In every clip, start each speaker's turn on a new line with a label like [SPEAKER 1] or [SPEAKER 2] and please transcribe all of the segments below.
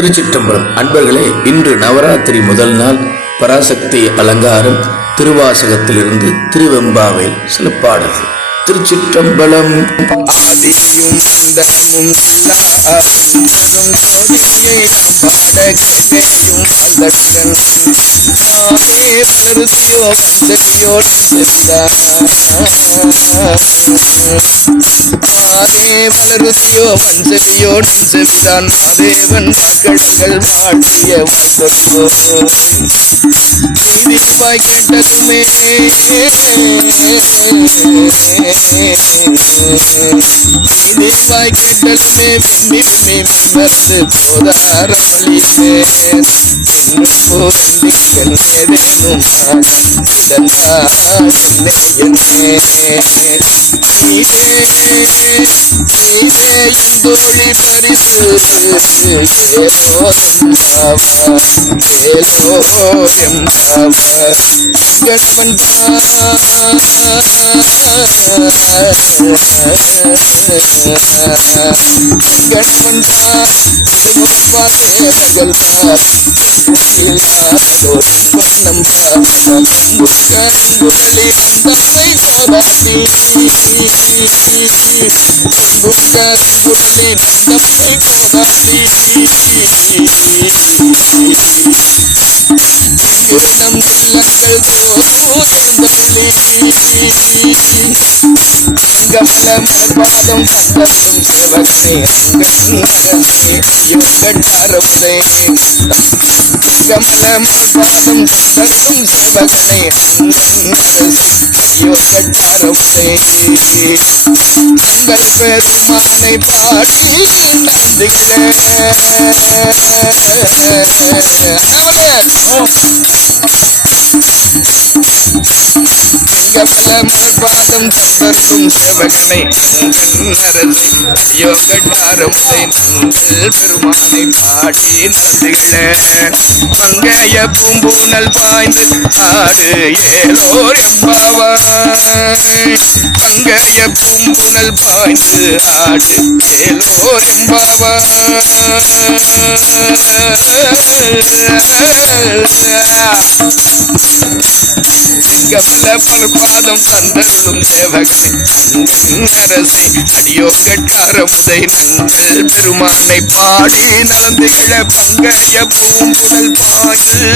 [SPEAKER 1] திருச்சிற்றம்பலம். அன்பர்களே இன்று நவராத்திரி முதல் நாள். பராசக்தி அலங்காரம் திருவாசகத்திலிருந்து திருவெம்பாவை சில பாடல்கள். திருச்சிற்றம்பலம்.
[SPEAKER 2] ஆதியும் அந்தமும் இல்லாரும் தரும் ஜோதியை நாம் பாட கேட்டையும் வாழ்தடன் மானே வளருதியோ வந்ததியோ மானே வளருதியோ வஞ்சவியோ நெஞ்சவிதான் மாதேவன் மக்கள்கள் வாழிய வாழ்ந்தோ நீதிவாய் கேட்டதுமே நீதிவாய் கேட்டதுமே விம்மி விம்மி மெய்மறந்து போதாரம் அளித்தே இன்னும் போவென்றி என்னேதேனும் நான் இடந்தா என்னே நீதே நீதே எந்தோழி பரிசு ஏலோ எம்பாவா ஏலோ கணவன் Bunda bunda banda pegada Yoldan bile kaldı o demali இல்லங்கள் தோறும் கமலம் பாதம் தந்தரும் சேவகனே யோகட்டாரமுதே கமலம் பாதம் தந்தரும் சேவகனே யோகட்டாரமுதே உங்கள் பெருமானை பாடி நந்திகளே கமலமல் பாதம் தந்தரும் சேவகனை அரசி யோகட்டாரம் பெருமானை பாடி நந்திகளே மங்கைய பூம்பூனல் பாய்ந்து ஆடு ஏலோர் எம்பாவாய். மங்கைய பூம்பூனல் பாய்ந்து ஆடு ஏலோர் எம்பாவாய். கமல பரபாதம் தந்தருளும் சேவகனை அரசி அடியோ கட்டாரமுதை நங்கள். பெருமானை பாடி நலந்துகிழ பங்கய பூம்புடல் பாயில்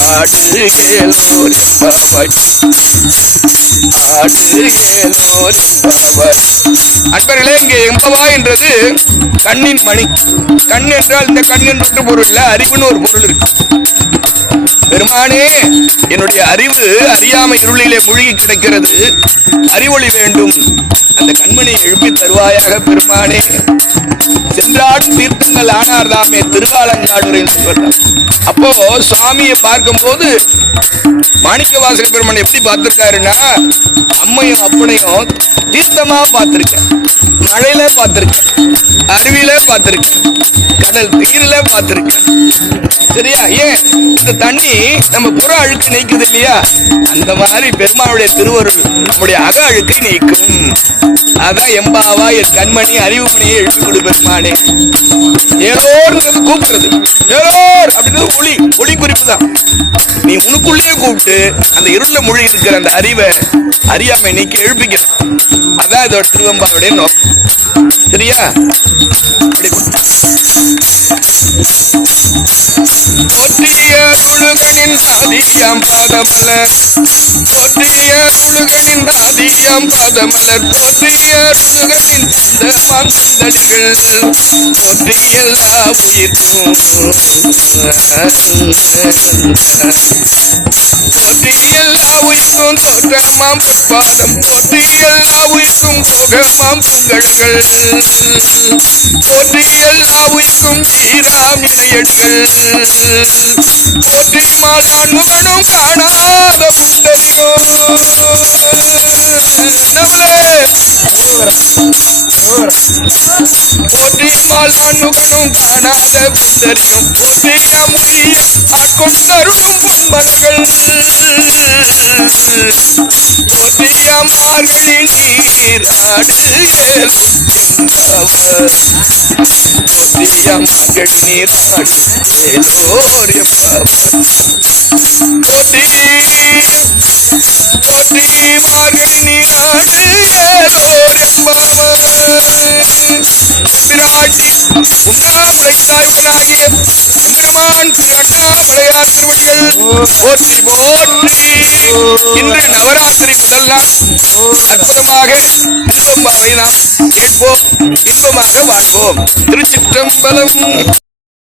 [SPEAKER 2] ஆடு ஏலோர் ஆடு ஏலோர் என்பாவாய் அன்பர்களே இங்கே எம்பவா என்றது கண்ணின் மணி. கண் என்றால் இந்த கண் என்று பொருள் அறிவுன்னு ஒரு பொருள் இருக்கு. பெருமானே என்னுடைய அறிவு அறியாமை இருளிலே மூழ்கி கிடக்கிறது. அறிவொளி வேண்டும். அந்த கண்மணியை எழுப்பி தருவாயாக பெருமானே. சென்றாடும் தீர்த்தங்கள் ஆனார் தாமே திருவாலங்காடுரை சொல்றார் அப்போ சுவாமியை பார்க்கும்போது மாணிக்க வாசக பெருமான் எப்படி பார்த்திருக்காருன்னா அம்மையும் அப்பனையும் தீர்த்தமா பார்த்திருக்கேன் மழையில பார்த்துருக்கேன். அருவியில பார்த்துருக்கேன். கடல் நீர்ல பார்த்துருக்கேன். சரியா? ஏன்? இந்த தண்ணி நம்ம புற அழுக்கு நீக்குது இல்லையா? அந்த மாதிரி பெருமாளுடைய திருவருள் நம்முடைய அக அழுக்கை நீக்கும். அதான் எம்பாவா என் கண்மணி அறிவுமணியை எழுப்பி கொடு பெருமானே. ஏலோர்ங்கிறது கூப்பிடுறது. ஏலோர்! அப்படின்றது ஒளி ஒளி குறிப்பு தான். நீ உனக்குள்ளேயே கூப்பிட்டு அந்த இருள மொழி இருக்கிற அந்த அறிவை அறியாமை நீக்கி எழுப்பிக்க அதான் இதோட திருவம்பாவுடைய நோக்கம். சரியா? அப்படி துழுகனின் ஆதியாம் பாதமலர் போற்றிய துழுகனின் ஆதியாம் பாதமலர் போற்றிய துழுகனின் இந்த மாந்தளிகள் போற்றி எல்லா உயிர்க்கும் போற்றி எல்லா உயிர்க்கும் தோற்றமாம் பாதம் போற்றி எல்லா உயிர்க்கும் போகமாம். புகழ்கள் போற்றி எல்லா உயிர்க்கும் ஈராம் இணையடிகள் போற்றி மாதான் முகனும் காணாத புண்டரியோ போற்றி முகனும் காணாத புண்டரியும் போற்றிய முடி ஆட்கொண்டருளும் பொன்மகள் போற்றிய மார்கழி நீர் ஆடு ஏலும் என்பவர் போற்றிய மார்கழி நீர் பிராட்டி உண்ணாமலை தாய்வனாகிய எம்பெருமான் திரு அண்ணாமலையார் திருவடிகள் போற்றி போற்றி. இன்று நவராத்திரி முதல்லாம் நாள் அற்புதமாக திருவம்பாவை நாம் கேட்போம் இன்பமாக வாழ்வோம். திருச்சிற்றம்பலம்.